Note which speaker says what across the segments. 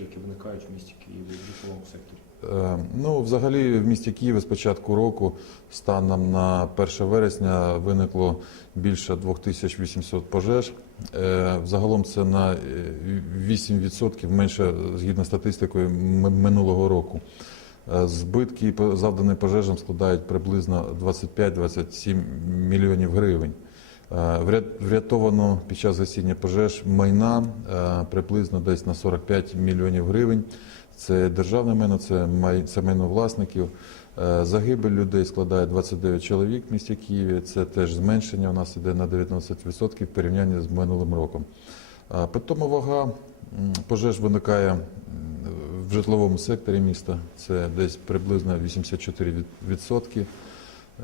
Speaker 1: які виникають в місті Києві в житловому секторі?
Speaker 2: Е, Ну, взагалі, в місті Києві з початку року, станом на 1 вересня, виникло більше 2800 пожеж. Е, Взагалом це на е, 8% менше згідно статистикою минулого року. Е, Збитки завдані пожежам складають приблизно 25-27 мільйонів гривень. Е, вря- Врятовано під час гасіння пожеж майна е, приблизно десь на 45 мільйонів гривень. Це державне майно, це це майно власників. Е, Загибель людей складає 29 чоловік в місті Києві. Це теж зменшення у нас іде на 19% в порівнянні з минулим роком. Питома вага пожеж виникає в житловому секторі міста. Це десь приблизно 84%.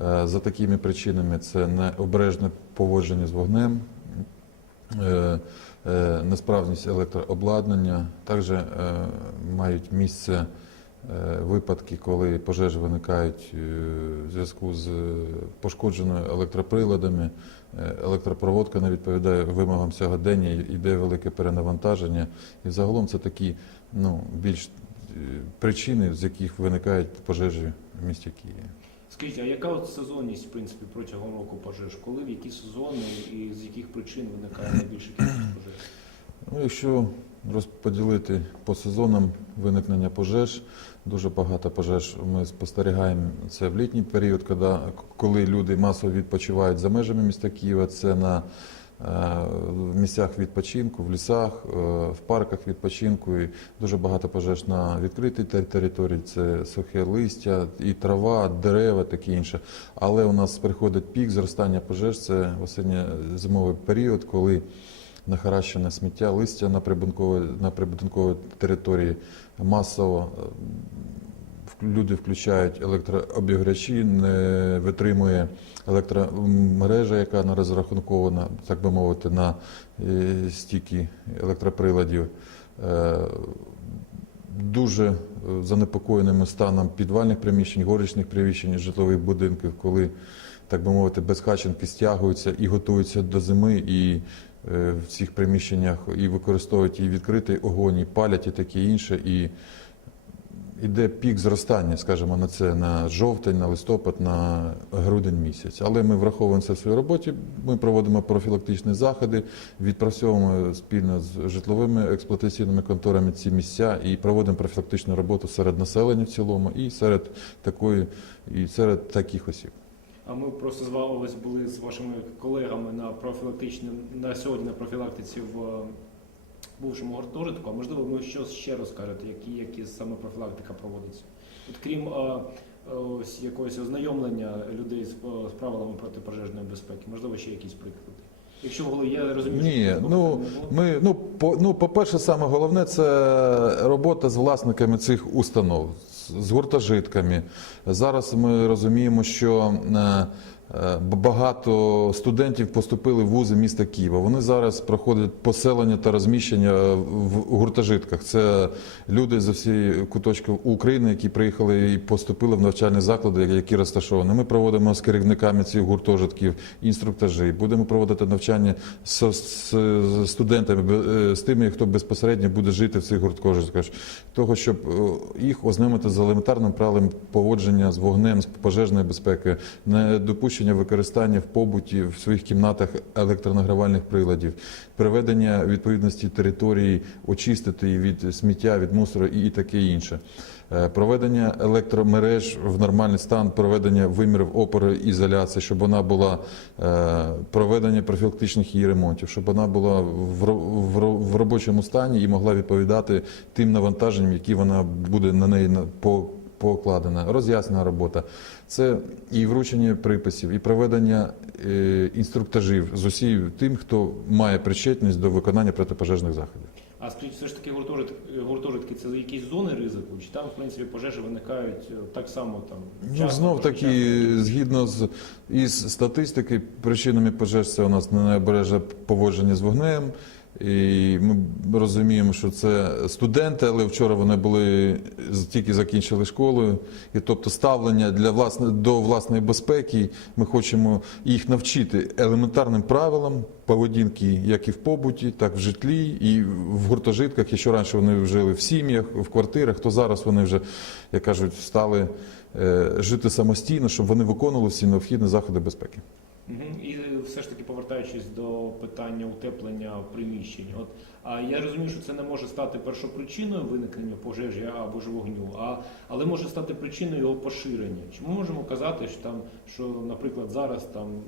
Speaker 2: Е, За такими причинами це необережне поводження з вогнем, е, е, несправність електрообладнання. Також мають місце випадки, коли пожежі виникають в зв'язку з пошкодженими електроприладами. Електропроводка не відповідає вимогам сьогодення, йде велике перенавантаження. І загалом це такі ну, більш причини, з яких виникають пожежі в місті Києві.
Speaker 1: Скажіть, а яка от сезонність в принципі протягом року пожеж? Коли в які сезони і з яких причин виникає найбільша кількість пожеж?
Speaker 2: Ну, якщо розподілити по сезонам виникнення пожеж, дуже багато пожеж ми спостерігаємо. Це в літній період, коли, люди масово відпочивають за межами міста Києва. Це на в місцях відпочинку, в лісах, е, в парках відпочинку. І дуже багато пожеж на відкритій тер- території. Це сухе листя, і трава, дерева, таке інше. Але у нас приходить пік зростання пожеж. Це осінньо-зимовий період, коли нахаращене сміття, листя на прибудинковій, на прибудинковій території масово. Люди включають електрообігрячі, не витримує електромережа, яка не розрахункована, так би мовити, на е, стільки електроприладів. Е, Дуже е, занепокоєними станом підвальних приміщень, горичних приміщень, житлових будинків, коли, так би мовити, безхаченки стягуються і готуються до зими, і в цих приміщеннях і використовують і відкритий огонь, і палять, і таке інше. І Іде пік зростання, скажімо, на це на жовтень, на листопад, на грудень місяць. Але ми враховуємо це в своїй роботі. Ми проводимо профілактичні заходи, відпрацьовуємо спільно з житловими експлуатаційними конторами ці місця і проводимо профілактичну роботу серед населення в цілому і серед такої, і серед таких осіб.
Speaker 1: А ми просто з вами були з вашими колегами на профілактичному на сьогодні на профілактиці в бувшому гуртожитку. А можливо, ви щось ще розкажете, які, які саме профілактика проводиться? От крім е, ось якогось ознайомлення людей з, е, з правилами протипожежної безпеки, можливо, ще якісь приклади. Якщо в голові, я розумію,
Speaker 2: Ні,
Speaker 1: що
Speaker 2: ну ми ну по ну, по-перше, саме головне це робота з власниками цих установ, з- з гуртожитками. Зараз ми розуміємо, що е, багато студентів поступили в вузи міста Києва. Вони зараз проходять поселення та розміщення в гуртожитках. Це люди з всіх куточків України, які приїхали і поступили в навчальні заклади, які розташовані. Ми проводимо з керівниками цих гуртожитків інструктажі. Будемо проводити навчання з, студентами, е, з тими, хто безпосередньо буде жити в цих гуртожитках, того, щоб е, їх ознайомити з елементарним правилом поводження з вогнем, з пожежною безпекою, недопущення використання в побуті в своїх кімнатах електронагравальних приладів, приведення відповідності території, очистити її від сміття, від мусору і, таке інше. Е, Проведення електромереж в нормальний стан, проведення вимірів опори ізоляції, щоб вона була е, проведення профілактичних її ремонтів, щоб вона була в, робочому стані і могла відповідати тим навантаженням, які вона буде на неї по- покладена. Роз'яснена робота. Це і вручення приписів, і проведення е, інструктажів з усім тим, хто має причетність до виконання протипожежних заходів.
Speaker 1: А скажіть, все ж таки гуртожитки, гуртожитки це якісь зони ризику? Чи там, в принципі, пожежі виникають е, так само там?
Speaker 2: Ну, знов таки, згідно з із статистики, причинами пожеж це у нас необережне поводження з вогнем, І ми розуміємо, що це студенти, але вчора вони були тільки закінчили школу. І тобто ставлення для власне до власної безпеки. Ми хочемо їх навчити елементарним правилам поведінки, як і в побуті, так і в житлі, і в гуртожитках. Якщо раніше вони жили в сім'ях, в квартирах, то зараз вони вже, як кажуть, стали е, жити самостійно, щоб вони виконували всі необхідні заходи безпеки.
Speaker 1: І все ж таки повертаючись до питання утеплення приміщень. От а я розумію, що це не може стати першопричиною виникнення пожежі або ж вогню, а але може стати причиною його поширення. Чи ми можемо казати, що там, що, наприклад, зараз там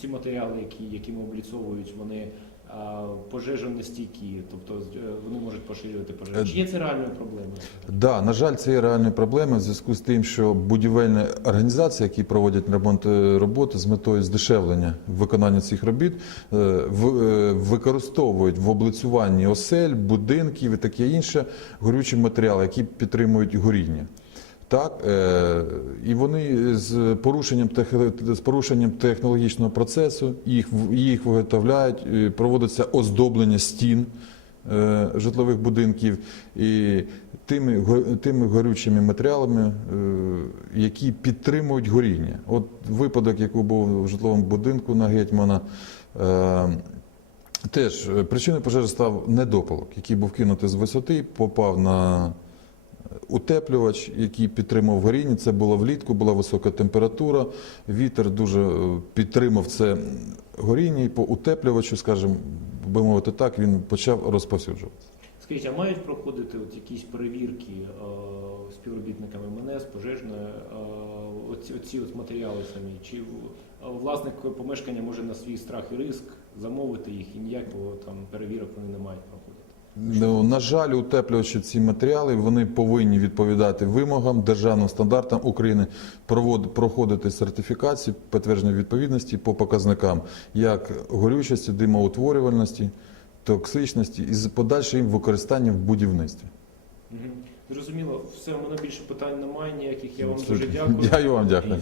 Speaker 1: ці матеріали, які, які ми обліцовують, вони а, пожежонестійкі, тобто е, вони можуть поширювати пожежу. Чи є це реальною проблемою?
Speaker 2: Да, на жаль, це є реальною проблемою в зв'язку з тим, що будівельні організації, які проводять ремонт е, роботи з метою здешевлення виконання цих робіт, е, е, використовують в облицюванні осель, будинків і таке інше горючі матеріали, які підтримують горіння. Так, е, і вони з порушенням, з порушенням технологічного процесу їх, їх виготовляють, проводиться оздоблення стін е, житлових будинків і тими, тими горючими матеріалами, е, які підтримують горіння. От випадок, який був в житловому будинку на Гетьмана. Теж причиною пожежі став недопалок, який був кинутий з висоти, попав на утеплювач, який підтримав горіння. Це було влітку, була висока температура. Вітер дуже е, підтримав це горіння і по утеплювачу, скажімо, би мовити так, він почав розповсюджуватися.
Speaker 1: Скажіть, а мають проходити от якісь перевірки е, співробітниками МНС, пожежної, е, оці, оці от матеріали самі? Чи е, власник помешкання може на свій страх і риск замовити їх і ніякого там перевірок вони не мають проходити?
Speaker 2: Ну, на жаль, утеплювачі ці матеріали вони повинні відповідати вимогам, державним стандартам України, проходити сертифікацію, підтвердження відповідності по показникам як горючості, димоутворювальності, токсичності і з подальшим використанням в будівництві.
Speaker 1: Зрозуміло, все, у мене більше питань немає ніяких. Я вам дуже дякую.
Speaker 2: Я і вам дякую.